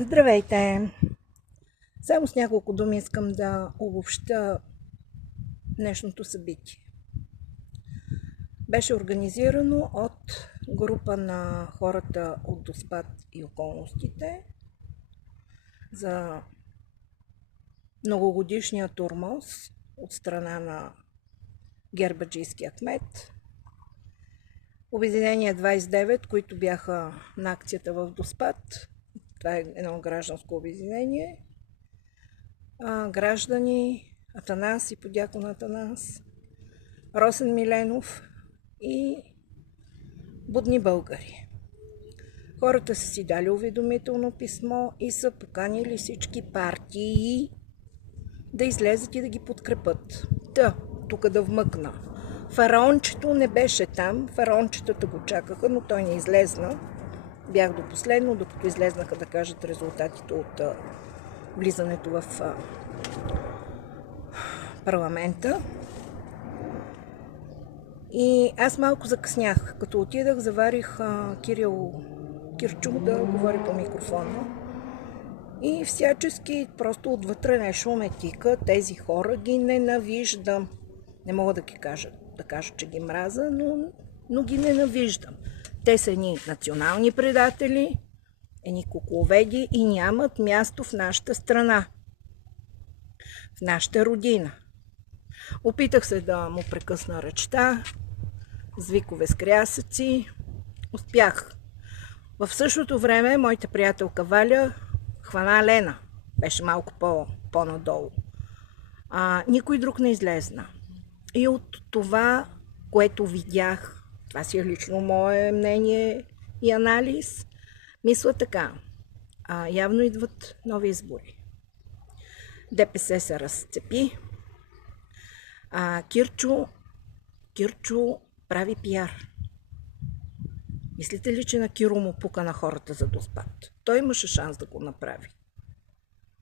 Здравейте! Само с няколко думи искам да обобща днешното събитие. Беше организирано от група на хората от Доспат и околностите за многогодишния тормоз от страна на гербаджийския кмет. Обединение 29, които бяха на акцията в Доспат. Това е едно гражданско обединение. Граждани Атанас и подякон Атанас, Росен Миленов и будни българи. Хората са си дали уведомително писмо и са поканили всички партии да излезат и да ги подкрепят. Тук да вмъкна. Фараончето не беше там, фараончетата го чакаха, но той не излезна. Бях до последно, докато излезнаха да кажат резултатите от влизането в парламента. И аз малко закъснях. Като отидах, заварих Кирчо да говори по микрофона. И всячески просто отвътре нещо ме тика. Тези хора ги ненавиждам. Не мога да кажа, че ги мраза, но ги ненавиждам. Те са едни национални предатели, едни кукловеди и нямат място в нашата страна, в нашата родина. Опитах се да му прекъсна речта, с викове с крясъци. Успях. В същото време моята приятелка Валя хвана Лена. Беше малко по-надолу. Никой друг не излезна. И от това, което видях, това си е лично мое мнение и анализ, мисля така. Явно идват нови избори. ДПС се разцепи. Кирчо прави пиар. Мислите ли, че на Киро му пука на хората за Доспат? Той имаше шанс да го направи.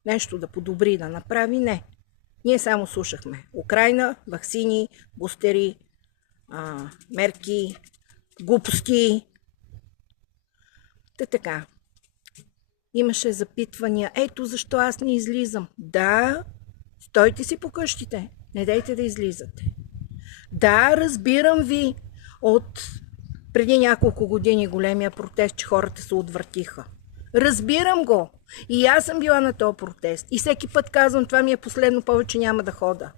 Нещо да подобри, да направи? Не. Ние само слушахме. Украйна, ваксини, бустери, мерки, глупости. Така. Имаше запитвания. Ето защо аз не излизам. Да, стойте си по къщите. Не дайте да излизате. Да, разбирам ви от преди няколко години големия протест, че хората се отвъртиха. Разбирам го. И аз съм била на този протест. И всеки път казвам, това ми е последно, повече няма да хода.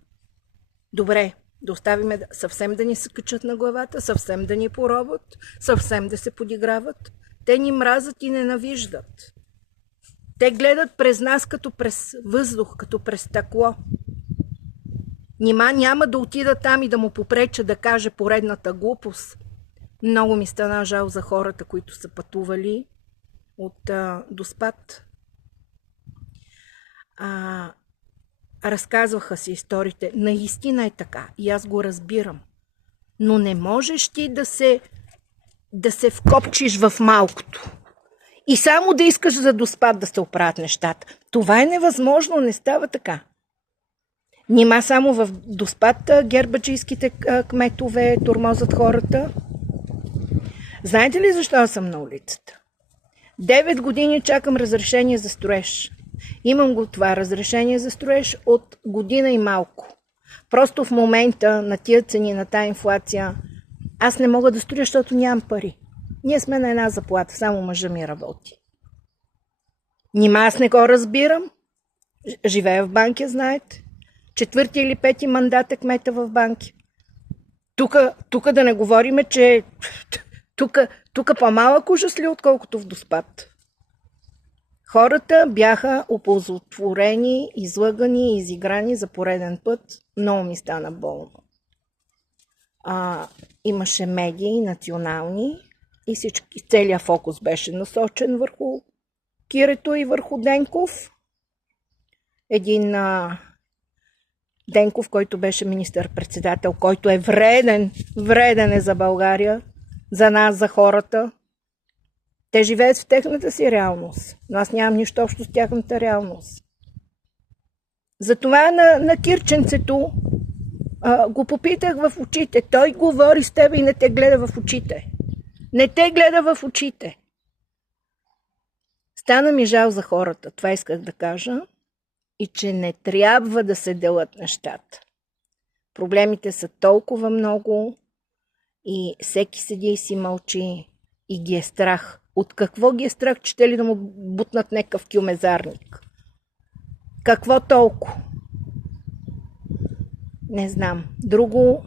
Добре, да оставим съвсем да ни се качат на главата, съвсем да ни поробват, съвсем да се подиграват. Те ни мразят и ненавиждат. Те гледат през нас като през въздух, като през стъкло. Нима няма да отида там и да му попреча да каже поредната глупост. Много ми стана жал за хората, които са пътували от Доспат. Разказваха си историите. Наистина е така. И аз го разбирам. Но не можеш ти да се вкопчиш в малкото. И само да искаш за Доспат да се оправят нещата. Това е невъзможно. Не става така. Нима само в Доспат гербаджийските кметове тормозят хората. Знаете ли защо съм на улицата? 9 години чакам разрешение за строеж. Имам го това разрешение за строеж от година и малко. Просто в момента на тия цени, на тая инфлация, аз не мога да строя, защото нямам пари. Ние сме на една заплата, само мъжа ми работи. Нима аз не го разбирам. Живея в Банкя, знаете. 4 или 5 мандат е кмета в Банкя. Тук да не говорим, че тук по-малък ужас ли, отколкото в Доспат. Хората бяха оползотворени, излъгани, изиграни за пореден път. Много ми стана болно. Имаше медии национални и целият фокус беше насочен върху Кирето и върху Денков. Един Денков, който беше министър-председател, който е вреден е за България, за нас, за хората. Те живеят в техната си реалност, но аз нямам нищо общо с тяхната реалност. Затова на Кирченцето го попитах в очите. Той говори с теб и не те гледа в очите. Не те гледа в очите. Стана ми жал за хората, това исках да кажа, и че не трябва да се делят нещата. Проблемите са толкова много и всеки седи и си мълчи и ги е страх. От какво ги е страх, че те ли да му бутнат някакъв кюмезарник? Какво толкова? Не знам. Друго,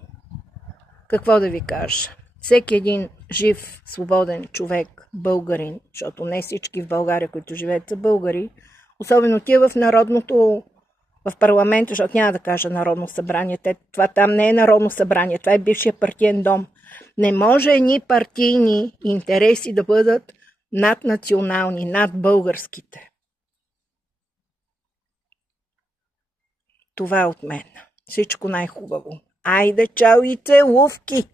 какво да ви кажа? Всеки един жив, свободен човек, българин, защото не всички в България, които живеят, са българи, особено тия в народното, в парламента, защото няма да кажа народно събрание, това там не е народно събрание, това е бившия партиен дом. Не може едни партийни интереси да бъдат наднационални, над българските. Това е от мен. Всичко най-хубаво. Айде, чао и целувки!